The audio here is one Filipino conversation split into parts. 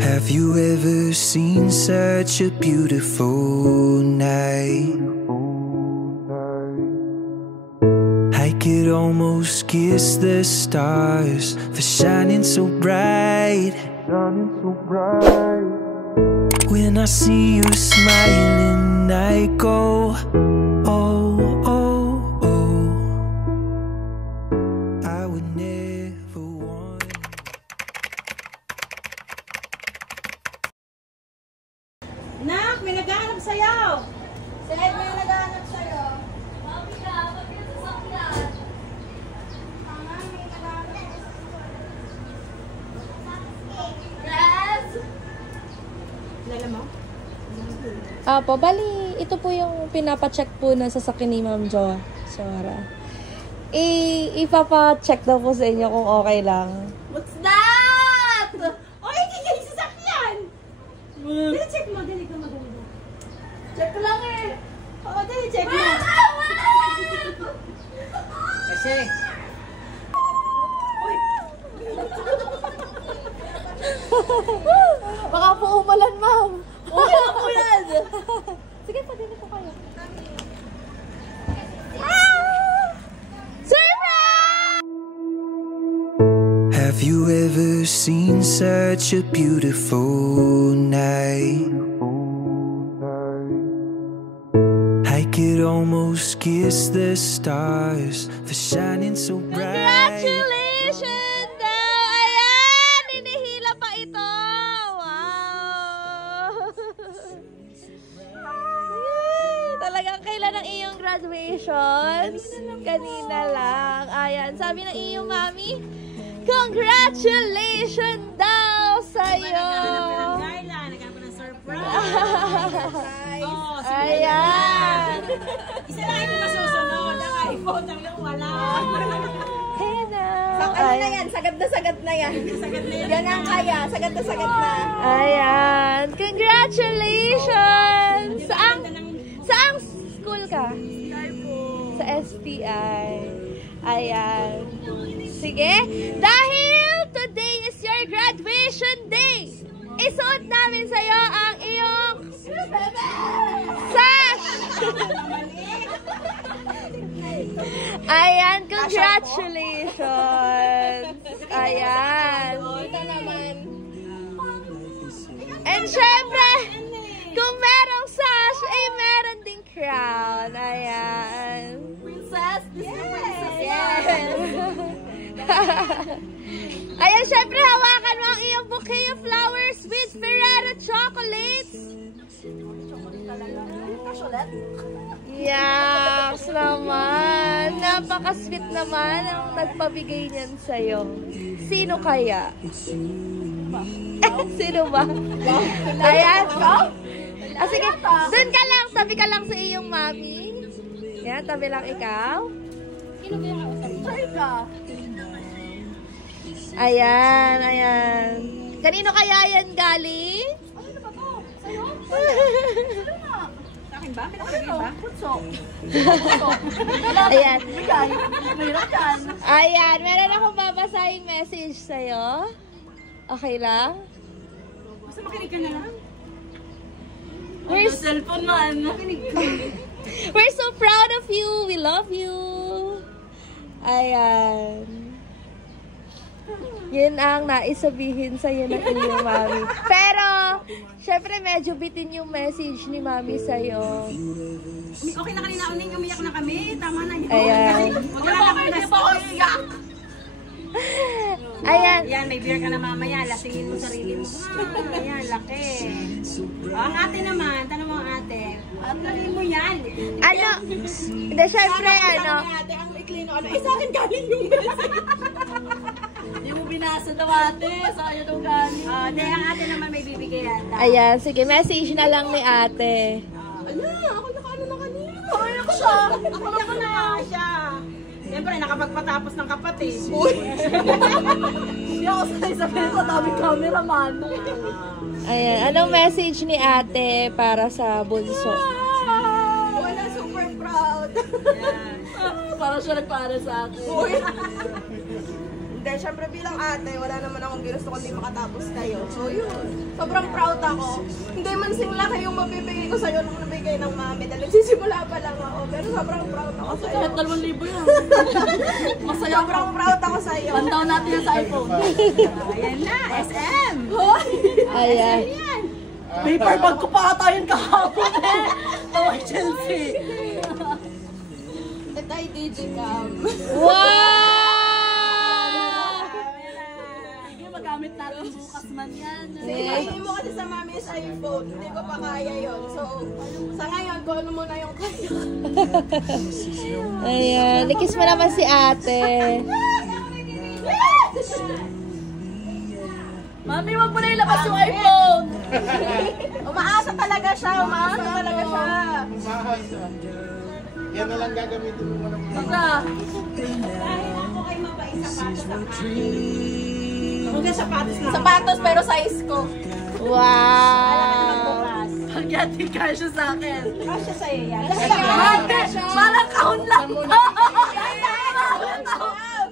Have you ever seen such a beautiful night? I could almost kiss the stars for shining so bright. When I see you smiling, I go, oh, oh, oh. I would never want. Nak, may naghahanap sa'yo. Si Ed, may naghahanap sa'yo. Mami ka, ba't ka sasakyan? Mama, may naghahanap. Yes! Kilala mo? Apo, bali, ito po yung pinapacheck po na sasakyan ni Ma'am Joara. Ipapa-check daw po sa inyo kung okay lang. What's that? Oh, hindi ka yung sasakyan! Dali, check mo. Dali ka mo. Check ko lang eh. Oo, dali, check mo. Kasi. Baka po umalan, Ma'am. Okay na po yan. Sige, pagdili po kayo. Have you ever seen such a beautiful night? I could almost kiss the stars for shining so bright. Congratulations daw! Ayan! Hinihila pa ito! Wow! Ay, talagang kailan ang iyong graduation? Kanina lang. Ayan, sabi ng iyong mami, congratulations daw sa'yo! Naghahanap ng surprise. Oh, Ayan! isa lang hindi masusunod. Ang iPhone lang yung wala. Hey na! Ano na yan? Sagad na yan. Yan ang kaya. Sagad na. Ayan! Congratulations! Saang school ka? Sa STI. Ayan. Sige. Dahil today is your graduation day, isuot namin sa'yo ang iyong sash! Ayan. Congratulations! Ayan. Ito naman. And syempre, kung merong sash, ay meron ding crown. Ayan. Princess. This is the princess. Yes. Ayan, syempre, hawakan mo ang iyong bouquet of flowers with Ferrero chocolates. Yes naman. Napaka-sweet naman ang nagpabigay niyan sa'yo. Sino kaya? Sino ba? Ayan. Sige, dun ka lang. Tabi ka lang sa iyong mami. Yan, tabi lang ikaw. Sorry ka. Ayan. Kanino kaya yan galing? Ano ba to? Sa'yo? Sa akin ba? May nakalagay ba? Putso. Ayan. Mayroon yan. Ayan, meron akong babasahing message sa'yo. Okay lang? Basta makinig ka na lang. Cellphone man. We're so proud of you. We love you. Ayan. Yun ang naisabihin sa'yo ng iyong mami. Pero, syempre medyo bitin yung message ni mami sa'yo. Okay na kanina, uning umiyak na kami. Tama na yun. Ayan. Wala na kami na iyak. Ayan. Yan, may beer ka na mamaya. Lasingin mo sarili mo. Ayan, laki. Ang ate naman, tanong mo ang ate. Ang galing mo yan. Ano? Hindi, syempre, ano? Ate, ang ikli no. Sa akin galing yung Hindi mo binasa daw ate. Sa'yo daw galing. Hindi, ang ate naman may bibigay yan. Ayan, sige, message na lang ni ate. Ako nakaano na kanina. Ay, ako siya. Ako na siya. Siyempre, nakapagpatapos ng kapatid. Uy! Hindi ako sabi sa tabi cameraman. Ayan, anong message ni ate para sa bunso? Wala, super proud. Para siya nagpara sa akin. Uy! Hindi, Hindi, syempre bilang ate, wala naman akong ginusto kundi makatapos kayo. So yun, sobrang proud ako. Hindi man sing laki yung mabibigay ko sa'yo nung nabigay ng mami. Dahil nagsisimula pa lang ako. Pero sobrang proud ako sa'yo. Kahit 2,000 yan. Masaya Sobrang proud ako sa'yo. Pandaw natin yan sa iPhone. Ayan na, SM. Ayan. Paper bag ko pa ata yun kahapon eh. Tawa Chelsea. Ito ay digicam. Wow! Sige, magamit natin bukas man yan. Sige, mo kasi sa mami is iPhone. Hindi ko pa kaya yun. So, sa ngayon, kung ano muna yung kaya. Ayan, nikis mo naman si ate. Mami, wag mo na ilabas yung iPhone. Umaasa talaga siya. Umaasa talaga siya. Yan na lang gagamitin mo naman. Basta, Dahil ako kay mabait sapatos ang akin. Huwag sapatos na. Sapatos pero size ko. Wow! Bukas. pagyatin ka siya sa akin. Kasya sa'yo yan. Ate, parang kahon lang to.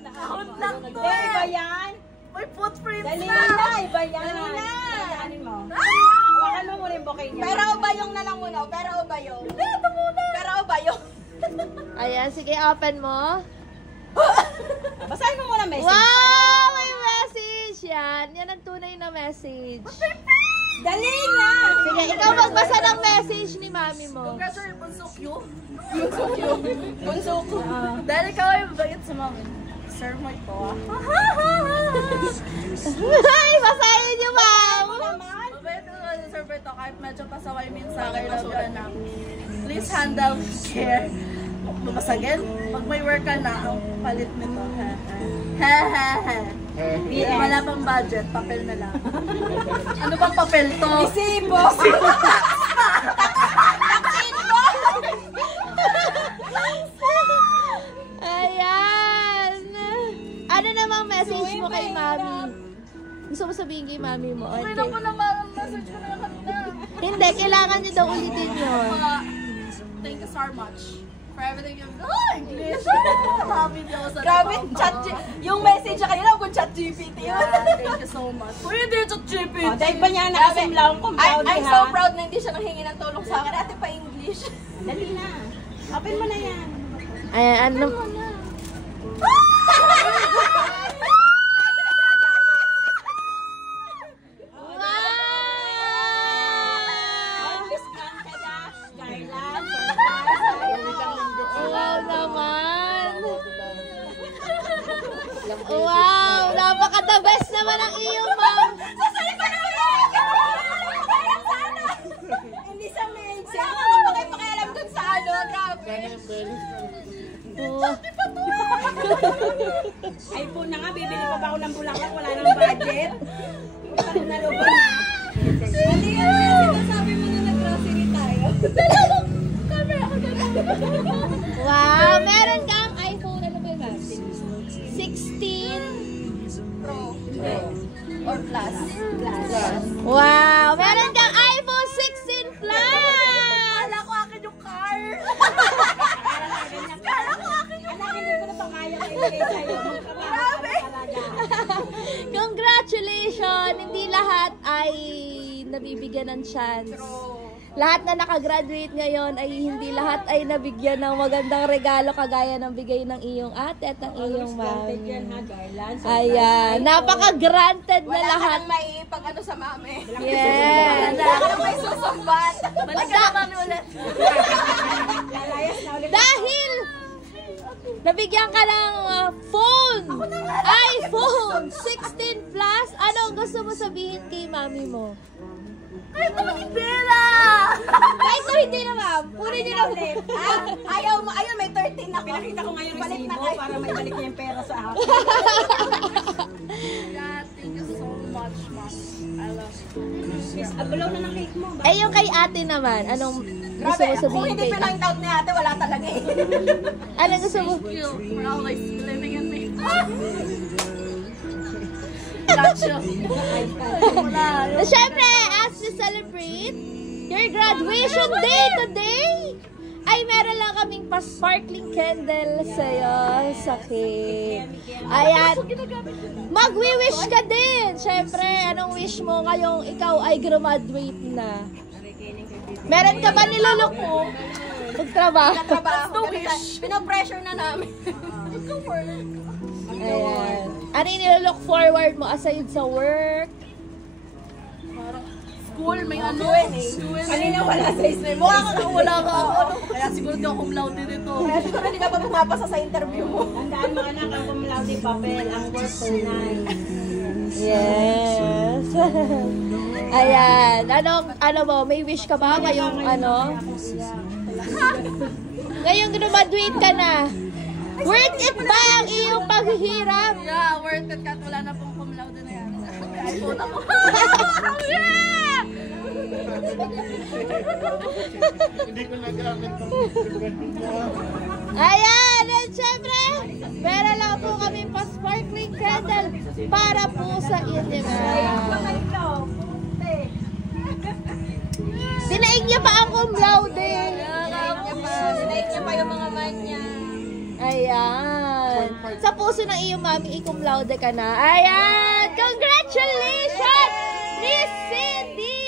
Kahon lang to. Hindi, iba yan. May footprints Dali na. na, iba yan. Dali na. Dali mo. Hawakan mo muna yung bouquet niya. Pero ubayong na lang muna. Pero ubayong. Pero ubayong. Ayan, sige, open mo. Basahin mo muna message. Wow! May message yan. Yan ang tunay na message. Dali na. Sige, ikaw magbasa ng message ni mami mo. Congratulations, bunso cute. Bunso ko. Dahil ikaw ay mabait sa mami. Sir mo ito Ay, basahin niyo, ma'am. Mabait ko sa Sir Berto kahit medyo pasaway minsan kay love you anak. Please handle care. Babasagin? Pag may work ka na, ang palit nito. Wala pang budget, papel na lang. Ano bang papel to? Isibo. Ayan. Ano namang message mo kay mami? Gusto mo sabihin kay mami mo? Okay Okay. na po naman ang message ko na yung kanina. Hindi, kailangan niyo daw ulitin yun. Thank you so much for everything you've done. Oh, English! Happy daw sa Grabe, yung message niya kanina kung chat GPT yun. Thank you so much. Uy, hindi chat GPT. O, dahil ba niya nakasimlaw kung proud I'm ha? so proud na hindi siya nanghingi ng tulong sa akin. Ate pa English. Dali na. Open mo na yan. Ayan, ano? Miss Canada, Skyland, Wow naman! Wow! Napaka-the best naman ang iyong mom! Sasali pa naman yun! Pakialam sa ano? Hindi sa mail. Siya ako pakialam dun sa ano. Grabe. Oh. iPhone na nga, bibili pa ba ako ng bulaklak? Wala nang budget. Utang na loob na. Ate, sinasabi mo na nag-grocery tayo. Wow! Meron kang iPhone, ano ba yun? 16? Pro. Or plus. Wow! Meron kang iPhone 16 Plus! Kala ko akin yung car. Anak, hindi ko na ito kaya kaibigay sa'yo. Grabe! Congratulations! Hindi lahat ay nabibigyan ng chance. Lahat na nakagraduate ngayon ay hindi lahat ay nabigyan ng magandang regalo kagaya ng bigay ng iyong ate at ng iyong Granted mami. yan ha, Garland. Ayan, napaka-granted na Wala ka lahat. nang may pag ano sa mami. Yes! Wala ka nang may susumbat. Balik ka na mami ulit. Lalayas na ulit. Dahil nabigyan ka ng phone, iPhone 16 Plus, anong gusto mo sabihin kay mami mo? Kahit naman hindi na. Kahit na hindi na, ma'am. Kunin niyo na ulit. Ayaw mo, ayun may 13 ako. Pinakita ko ngayon Balik na resibo kayo. para may balik niya yung pera sa akin. God, thank you so much, Mom. I love you. Abulaw na ng cake mo. Eh, yung kay ate naman, anong gusto Grabe, mo kung sabihin hindi kay ate? pinang out ni ate, wala talaga eh. Anong gusto mo? Thank you for always believing in me. Gotcha. Siyempre, as we celebrate your graduation day today, ay meron lang kaming pa-sparkling candle sa'yo sa cake. Ayan. Mag-wish ka din. Siyempre, anong wish mo ngayong ikaw ay graduate na? Meron ka ba nilulok mo? Magtrabaho. Pinapressure na namin. Ayan. Ano yung nilook forward mo aside sa work? School, may ano. Kanina wala sa isip. Mukha ka Wala ka ako. Kaya siguro di ako cum laude dito. Kaya siguro hindi ka pa pumapasa sa interview mo. Tandaan mo anak, ang cum laude papel, ang work tunay. Yes. Ayan. Ano mo, may wish ka ba ngayong ano? Ngayong graduate ka na. Worth it ba ang iyong paghihirap? Yeah, worth it kahit wala na pong cum laude na yan. May iPhone ako. Yeah! Hindi ko nagamit ng Ayan! At syempre, meron lang po kami pa-sparkling candle para po sa inyo na. Dinaig niya pa ang cum laude. Sinaik niya pa yung mga man niya. Ayan. Sa puso ng iyong mami, i-cum laude ka na. Ayan! Congratulations, Miss Cindy!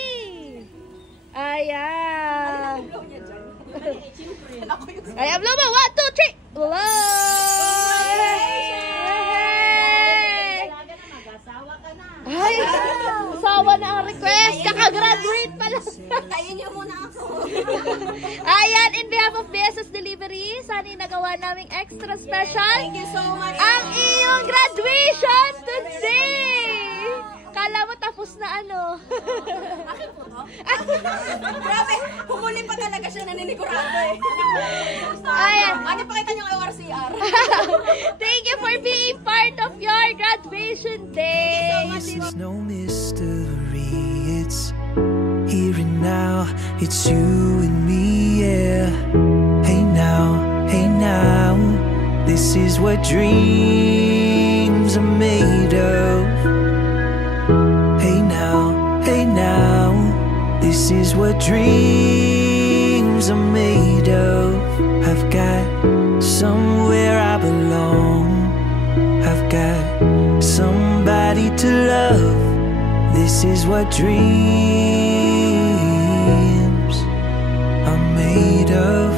Ayan. Ayan, blow mo. 1, 2, 3. Blow! Ay, asawa na ang request. Kaka-graduate pa lang. Tayin niyo muna ako. Ayan, in behalf of BSS Delivery, sana nagawa naming extra special. Thank you so much. Ang iyong graduation today! Kala mo tapos na ano? Akin po to? Grabe, humuli pa talaga siya naninigurado eh. Ayan. Ano pakita niyo kay ORCR? Thank you for being part of your graduation day. This is no mystery, it's here and now, it's you and me, yeah. Hey now, this is what dreams are made of. Hey now, this is what dreams are made of. I've got somewhere I belong, I've got somebody to love. This is what dreams are made of.